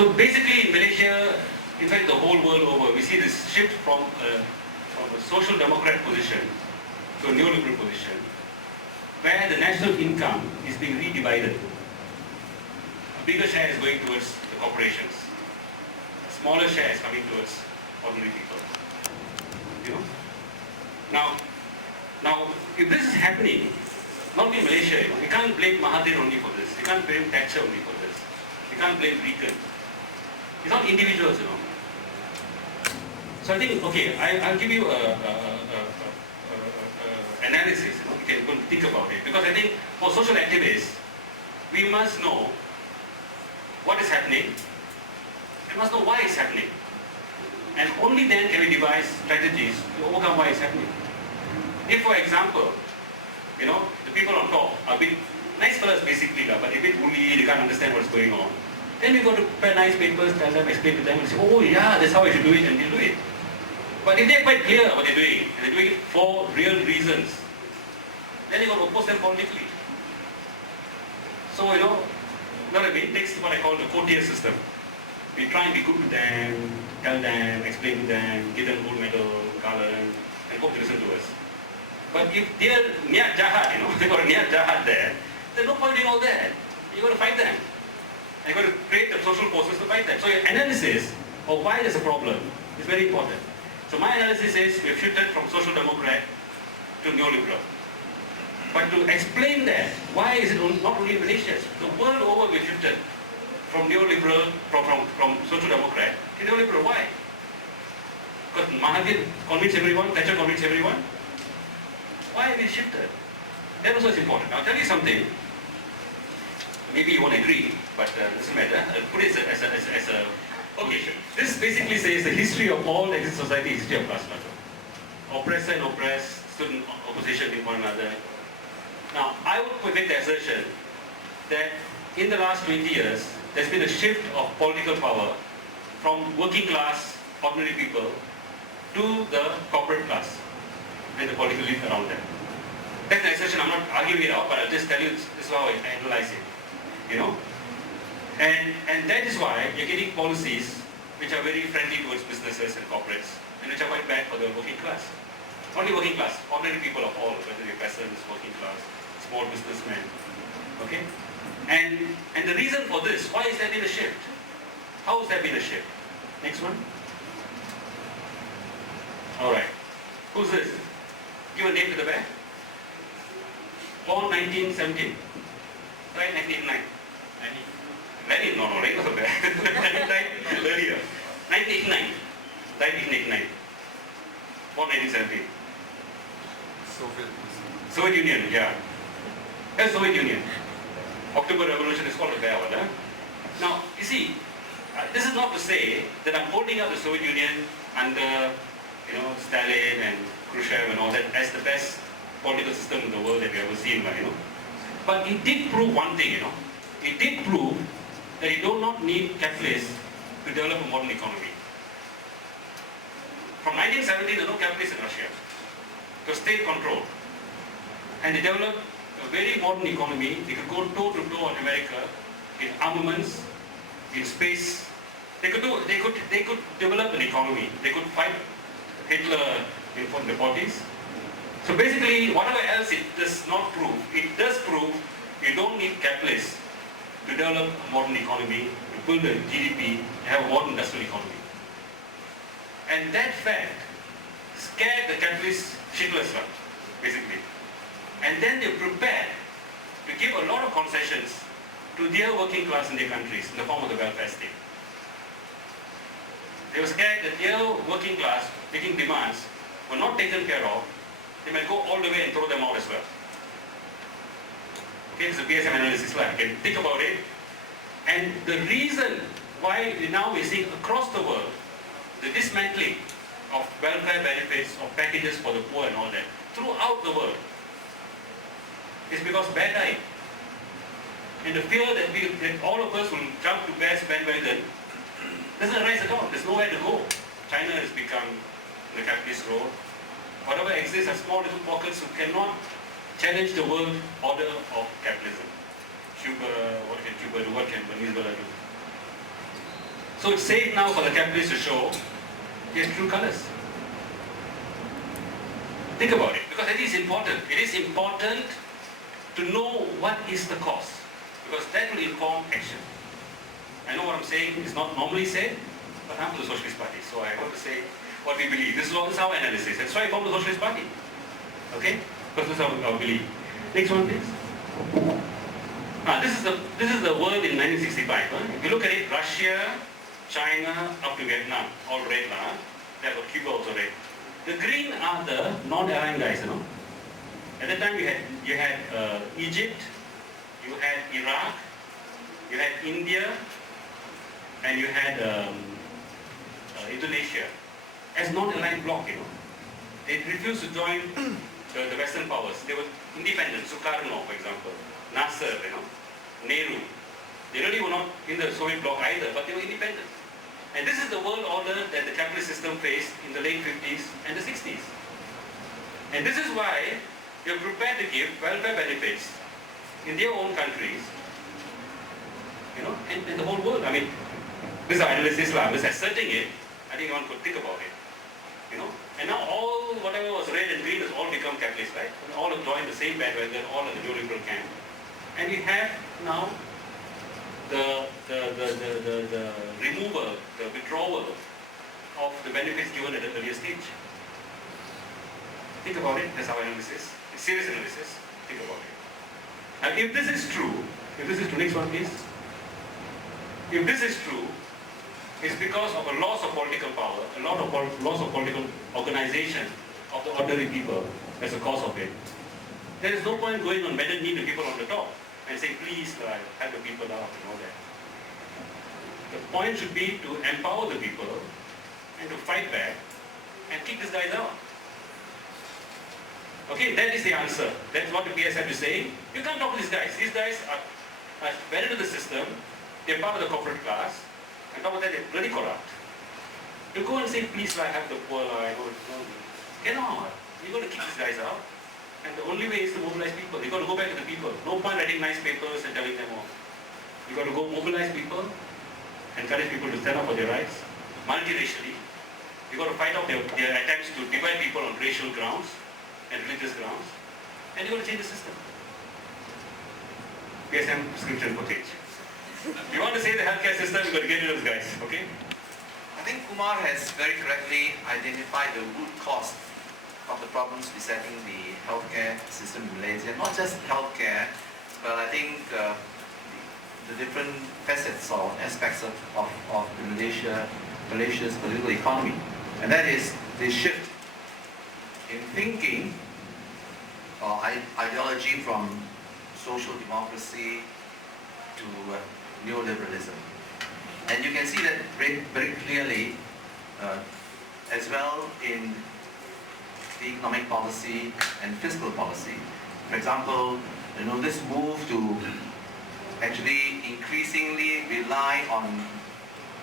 So basically in Malaysia, in fact the whole world over, we see this shift from a social democrat position to a neoliberal position, where the national income is being redivided. A bigger share is going towards the corporations. A smaller share is coming towards ordinary people. You know? Now, if this is happening, not only in Malaysia, we can't blame Mahathir only for this. We can't blame Thatcher only for this. We can't blame Reagan. It's not individuals, So I think, okay, I'll give you analysis, you can go and think about it. Because I think for social activists, we must know what is happening, we must know why it's happening. And only then can we devise strategies to overcome why it's happening. If, for example, the people on top are a bit nice fellas basically, but a bit woolly, they can't understand what's going on, then we got to prepare nice papers, tell them, explain to them, and say, oh yeah, that's how I should do it, and they'll do it. But if they're quite clear what they're doing, and they're doing it for real reasons, then you got to oppose them politically. So, what I mean, takes what I call the courtier system. We try and be good to them, tell them, explain to them, give them gold medal, garland, and hope to listen to us. But if they're niat jahat, they've got a niat jahat there, there's no point in all that. You've got to fight them. You've got to create the social forces to fight them. So your analysis of why there's a problem is very important. So my analysis is we've shifted from social democrat to neoliberal. But to explain that, why is it not only in Malaysia? The world over we've shifted from neoliberal, from social democrat to neoliberal. Why? Because Mahathir convinced everyone, Thatcher convinced everyone. Why have we shifted? That also is important. I'll tell you something. Maybe you won't agree, but it doesn't matter. I'll put it as a okay. This basically says the history of all existing society, history of class struggle. Oppressor and oppressed stood in opposition with one another. Now, I would make the assertion that in the last 20 years, there's been a shift of political power from working class, ordinary people, to the corporate class and the political elite around them. That's an assertion, I'm not arguing it out, but I'll just tell you this is how I analyze it. And that is why you're getting policies which are very friendly towards businesses and corporates, and which are quite bad for the working class. Not only working class, ordinary people of all, whether they're peasants, working class, small businessmen. Okay? And the reason for this, why has there been a shift? How has there been a shift? Next one. Alright. Who's this? Give a name to the bear. Born 1917. Right, 1989. Lenin, no, Lenin was a bear. Died earlier. 1989. Died 1989. Born 1917. Soviet Union, yeah. That's Soviet Union. October Revolution is called a bear. Now, you see, this is not to say that I'm holding up the Soviet Union under, Stalin and Khrushchev and all that as the best political system in the world that we ever seen, But it did prove one thing, It did prove that you do not need capitalists to develop a modern economy. From 1917, there were no capitalists in Russia. It was state control. And they developed a very modern economy. They could go toe to toe on America in armaments, in space. They could develop an economy. They could fight Hitler in the 40s. So basically, whatever else it does not prove, it does prove you don't need capitalists to develop a modern economy, to build a GDP, and have a modern industrial economy. And that fact scared the capitalists shitless, basically. And then they prepared to give a lot of concessions to their working class in their countries in the form of the welfare state. They were scared that their working class making demands were not taken care of. They might go all the way and throw them out as well. Okay, it's a BSM analysis slide. You can think about it. And the reason why now we're seeing across the world the dismantling of welfare benefits, of packages for the poor and all that, throughout the world, is because bear died. And the fear that all of us will jump to bear's bandwagon doesn't arise at all. There's nowhere to go. China has become the capitalist road. Whatever exists are small little pockets who cannot challenge the world order of capitalism. Cuba, what can Cuba do? What can Venezuela do? So it's safe now for the capitalists to show their true colors. Think about it, because I think it's important. It is important to know what is the cause, because that will inform action. I know what I'm saying is not normally said, but I'm for the Socialist Party, so I want to say what we believe. This is our analysis. That's why I formed the Socialist Party. Okay? Because this is our belief. Next one, please. This is the world in 1965. If you look at it, Russia, China, up to Vietnam, all red. There got Cuba also red. The green are the non-aligned guys, At that time you had Egypt, you had Iraq, you had India, and you had Indonesia as non-aligned bloc, They refused to join the Western powers. They were independent. Sukarno, for example, Nasser, Nehru. They really were not in the Soviet bloc either, but they were independent. And this is the world order that the capitalist system faced in the late 50s and the 60s. And this is why they are prepared to give welfare benefits in their own countries, and the whole world. I mean, this is our analysis, I'm just asserting it. I think one could think about it, And now whatever was red and green has all become capitalist, right? And all have joined the same bandwagon, all in the neoliberal camp. And we have now the removal, the withdrawal of the benefits given at an earlier stage. Think about it, that's our analysis. It's serious analysis. Think about it. And if this is true, next one please. If this is true, it's because of a loss of political power, a lot of loss of political organization of the ordinary people as a cause of it. There is no point going on bended knee to people on the top and saying, please help the people out and all that. The point should be to empower the people and to fight back and kick these guys out. Okay, that is the answer. That's what the PSF is saying. You can't talk to these guys. These guys are better to the system. They're part of the corporate class. On top of that, they're really corrupt. You go and say, please help the poor. Cannot. You're going to kick these guys out. And the only way is to mobilize people. You've got to go back to the people. No point writing nice papers and telling them off. You've got to go mobilize people, encourage people to stand up for their rights, multiracially. You've got to fight off their attempts to divide people on racial grounds and religious grounds. And you've got to change the system. PSM prescription for change. If you want to save the healthcare system, you've got to get rid of those guys, okay? I think Kumar has very correctly identified the root cause of the problems besetting the healthcare system in Malaysia. Not just healthcare, but I think the different facets or aspects of Malaysia's political economy. And that is the shift in thinking or ideology from social democracy to neoliberalism. And you can see that very clearly as well in the economic policy and fiscal policy. For example, this move to actually increasingly rely on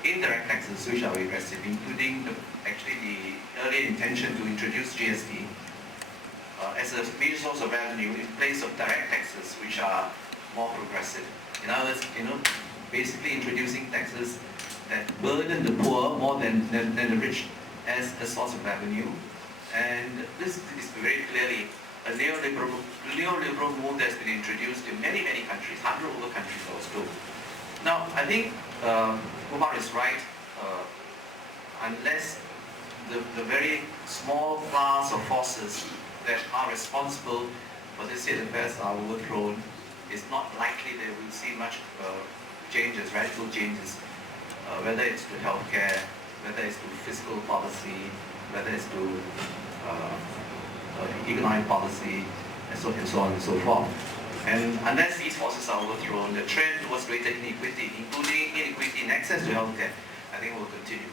indirect taxes, which are regressive, including the earlier intention to introduce GST as a major source of revenue in place of direct taxes, which are more progressive. In other words, basically introducing taxes that burden the poor more than the rich as a source of revenue. And this is very clearly a neoliberal move that's been introduced in many, many countries, 100 over countries also. Now, I think Kumar is right, unless the very small class of forces that are responsible for this state of affairs are overthrown, it's not likely that we'll see much changes, radical changes, whether it's to healthcare, whether it's to fiscal policy, whether it's to economic policy, and so on and so forth. And unless these forces are overthrown, the trend towards greater inequity, including inequity in access to healthcare, I think will continue.